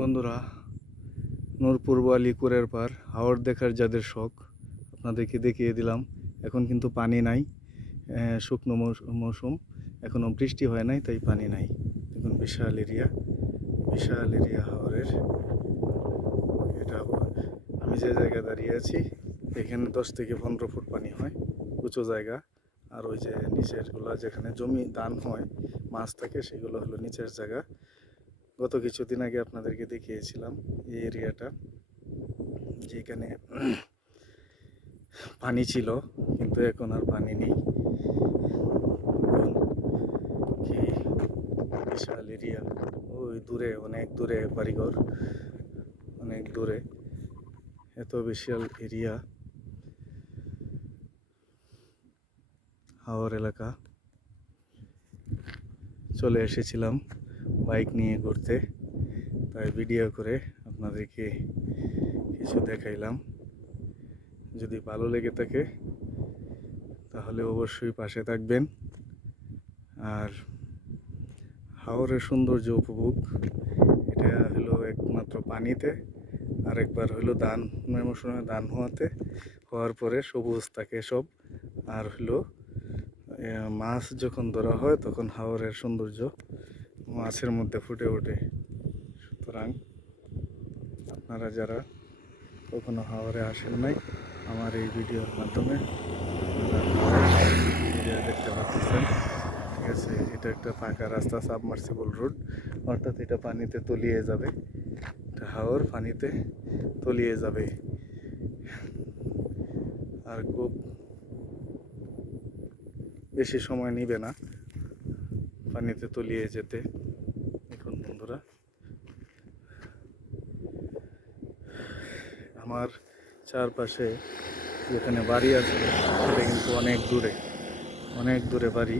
বন্ধুরা, নূরপুর বা লিকুরের পার হাওর দেখার যাদের শখ আপনাদেরকে দেখিয়ে দিলাম। এখন কিন্তু পানি নাই, শুকনো মৌসুম, এখনও বৃষ্টি হয় নাই, তাই পানি নাই। দেখুন বিশাল এরিয়া হাওরের। এটা আমি যে জায়গায় দাঁড়িয়ে আছি এখানে 10 থেকে 15 ফুট পানি হয়, উঁচু জায়গা। আর ওই যে নিচেরগুলো যেখানে জমি ধান হয়, মাছ থাকে, সেগুলো হলো নিচের জায়গা। গত কিছুদিন আগে আপনাদেরকে দেখিয়েছিলাম এই এরিয়াটা, যেখানে পানি ছিল, কিন্তু এখন আর পানি নেই। কি বিশাল এরিয়া! ওই দূরে, অনেক দূরে বাড়িঘর, অনেক দূরে। এত বিশাল এরিয়া হাওর এলাকা। চলে এসেছিলাম বাইক নিয়ে ঘুরতে, তাই ভিডিও করে আপনাদেরকে কিছু দেখাইলাম। যদি ভালো লেগে থাকে তাহলে অবশ্যই পাশে থাকবেন। আর হাওরের সৌন্দর্য উপভোগ এটা হলো একমাত্র পানিতে, আরেকবার হলো ধান মৌসুমে ধান হওয়ার পরে সবুজ থাকে সব। আর হলো মাছ যখন ধরা হয় তখন হাওরের সৌন্দর্য মাছের মধ্যে ফুটে ওঠে। সুতরাং আপনারা যারা কখনো হাওরে আসেন নাই, আমার এই ভিডিওর মাধ্যমে আপনারা দেখতে পাচ্ছেন। ঠিক আছে, এটা একটা ফাঁকা রাস্তা, সাবমার্সিবল রোড, অর্থাৎ এটা পানিতে তলিয়ে যাবে। এটা হাওর পানিতে তলিয়ে যাবে, আর খুব বেশি সময় নিবে না পানিতে তলিয়ে যেতে। দেখুন বন্ধুরা, আমার চারপাশে যেখানে বাড়ি আছে সেটা কিন্তু অনেক দূরে বাড়ি।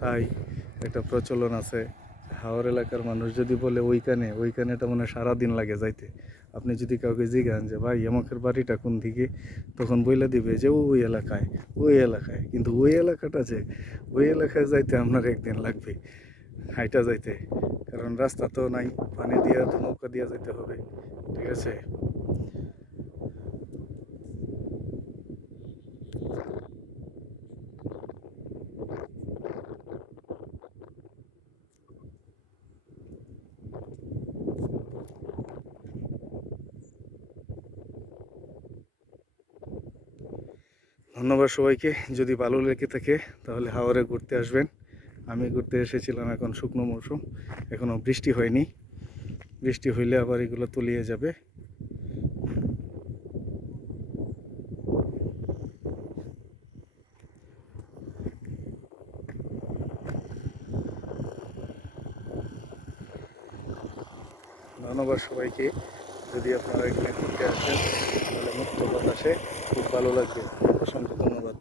তাই একটা প্রচলন আছে, হাওর এলাকার মানুষ যদি বলে ওইখানেটা মনে সারাদিন লাগে যাইতে। আপনি যদি কাউকে জিজ্ঞান যে ভাই আমাদের বাড়িটা কোন দিকে, তখন বইলে দিবে যে ওই এলাকায়। কিন্তু ওই এলাকায় যাইতে আপনার একদিন লাগবে হাইটা যাইতে, কারণ রাস্তা তো নাই, পানি দিয়ে তো নৌকা দিয়ে যাইতে হবে। ঠিক আছে, ধন্যবাদ সবাইকে। যদি ভালো লেগে থাকে তাহলে হাওরে ঘুরতে আসবেন। আমি ঘুরতে এসেছিলাম, এখন শুকনো মৌসুম, এখনও বৃষ্টি হয়নি। বৃষ্টি হইলে আবার এগুলো তলিয়ে যাবে। ধন্যবাদ সবাইকে। যদি আপনারা এখানে ঘুরতে আসেন তাহলে মুক্ত বাতাসে খুব ভালো লাগবে। অসংখ্য ধন্যবাদ।